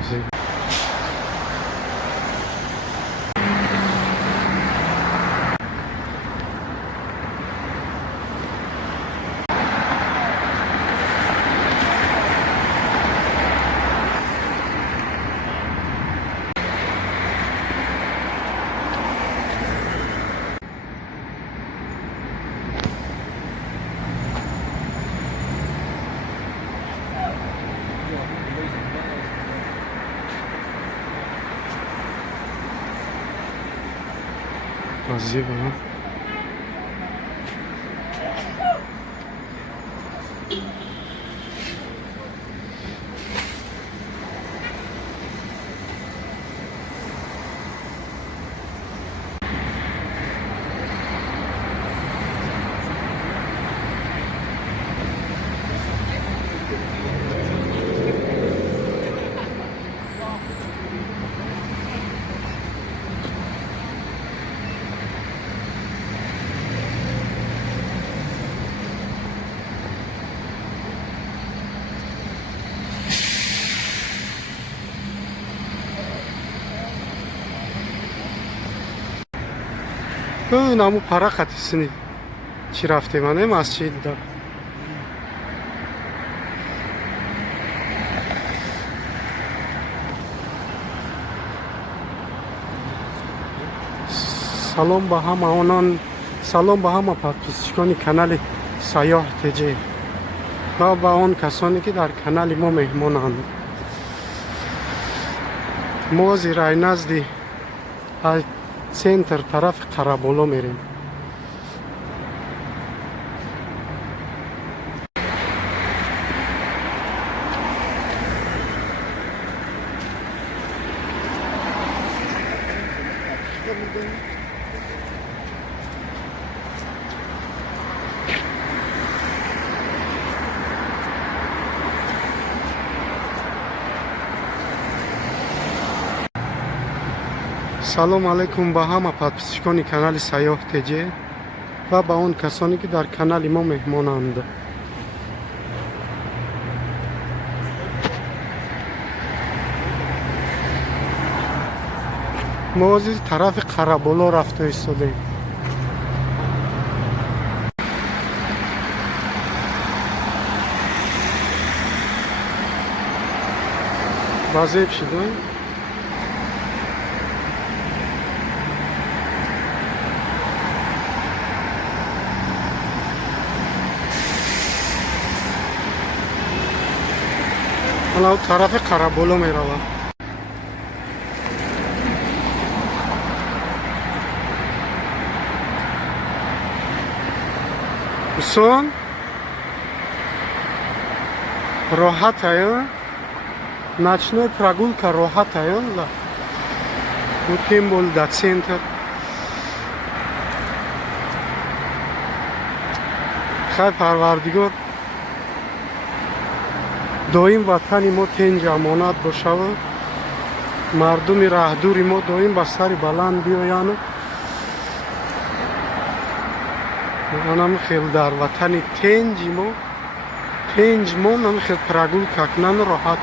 بازی. بازی با این همون پرا خطیسینی چی رفته منه مسجد دار. سلام به همه آنان، سلام به همه پادکستچیان کانال سیاه تجه و به آن کسانی که در کانال ما مهمانند. ما زیرای نزدی سنتر طرف قرابولو میریم. سلام علیکم به همه پادکستچیان کانال سیاه تجه و به آن کسانی که در کانال ما مهمانند. ما از طرف قرابولو رفته ایستادیم. وظیف شده حالا طرف قرابولو می روم. بسون راحت های نچنه прогулка راحت های بودیم بول در سنتر. خیلی پروردگار دایم وطن ما تنج امانت باشه و مردم راهدور ما دایم به سر بلند بیاین. منم خیلی در وطن تنج ما نم خیلی прогулка کنن راحت.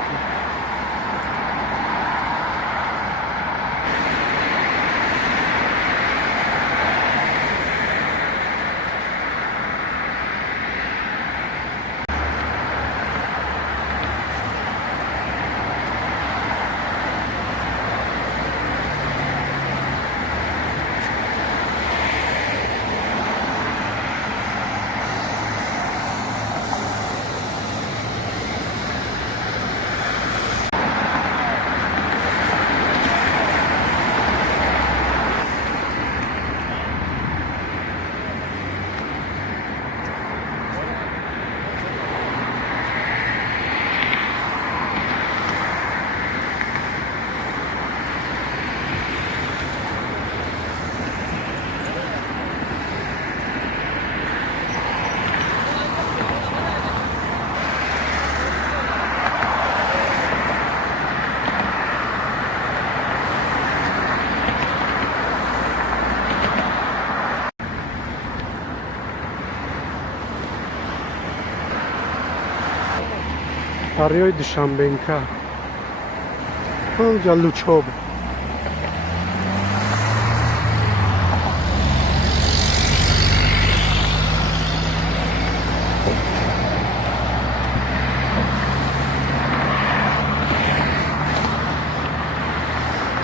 برای دوشنبه‌نکا اونجا لوچوب.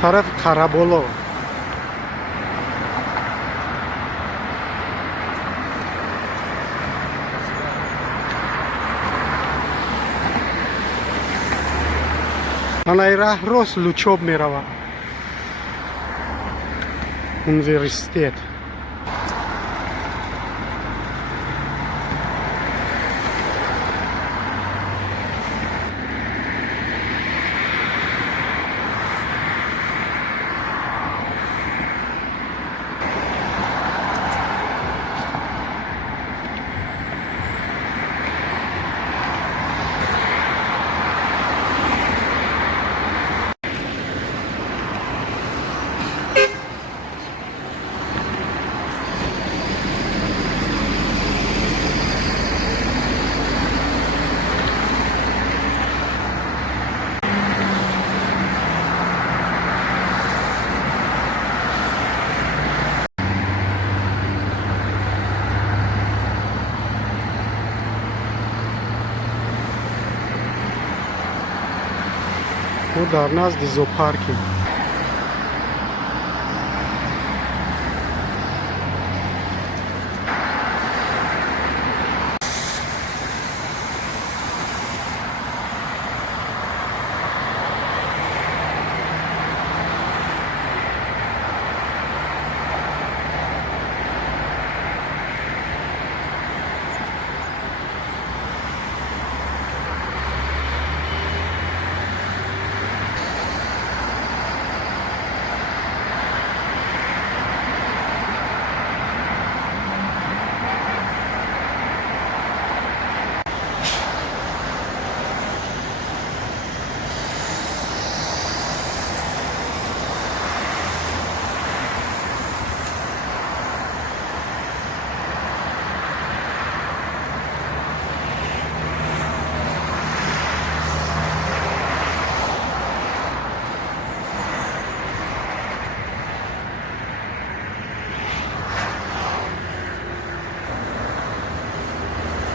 طرف قربولو. Она и рос лучоб мирова. Университет. ما در نزد زوپارکیم.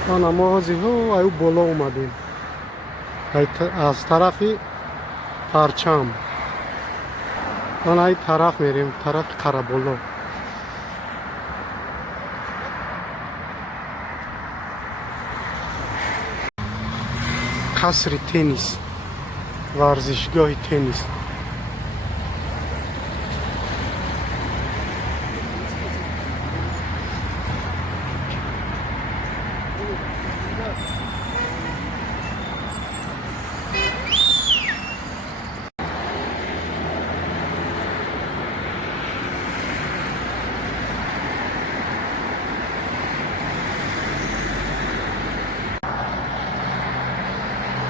ما نمازی ها ایو بالا اومدیم از طرف پرچم. ای طرف میریم، طرف قربولو. قصر تنیس، ورزشگاه تنیس.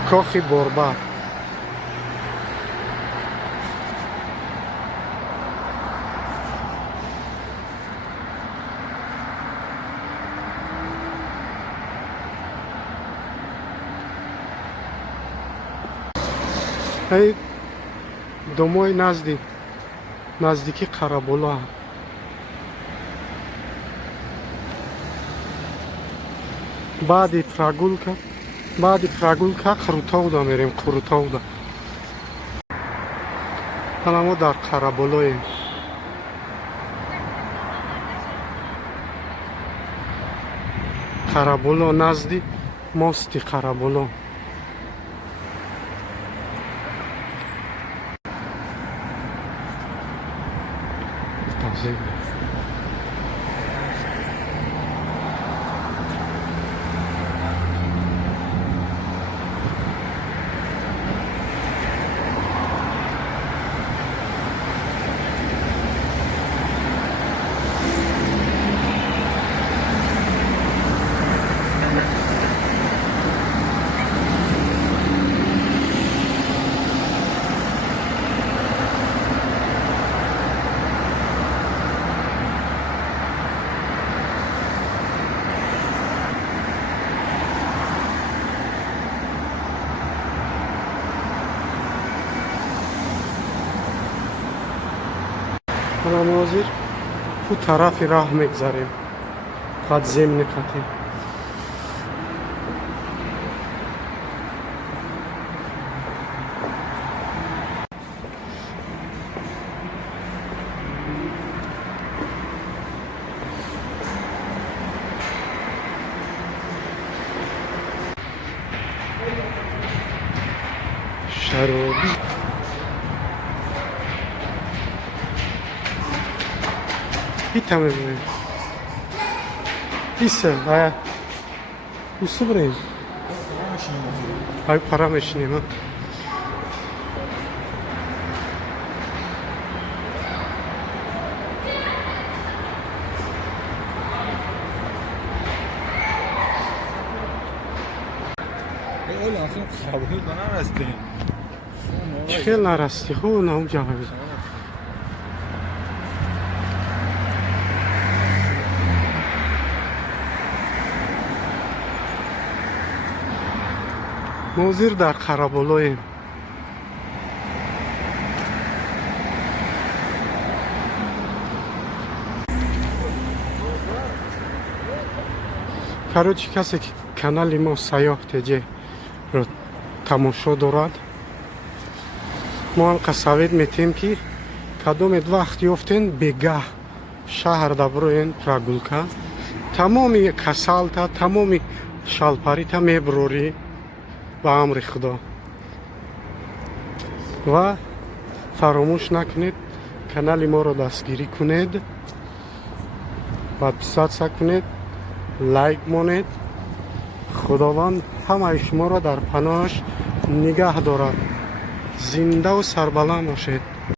کاخ بربر. ای دومای نزدیکی قربولا. بعد прогулка Крутовда мерем. Крутовда. حالا ما در قربولویم. قربولو نزدی ماست قربولو. ва мо ҳозир ӯ тарафи роҳ мегзарем. фақат земни қатъи. شرابی هیچ همه ببین ایسه های اوسو بریم های پرا میشنیم خیلی نرستی خوب نه اونجا هایی موزیر در خرابالویم короче کسی که کانال ما سیاه تجه رو تماشا دارد ما هم قصاوید میتیم که کدوم وقت یافتین بگاه شهر دبروین پراگولکا تمامی کسالتا تمامی شالپاریتا میبروری با امر خدا و فراموش نکنید کانال ما رو دستگیری کنید подписаться کنید لایک مونید خداوند همه شما را در پناهش نگه دارد زنده و سربلند باشید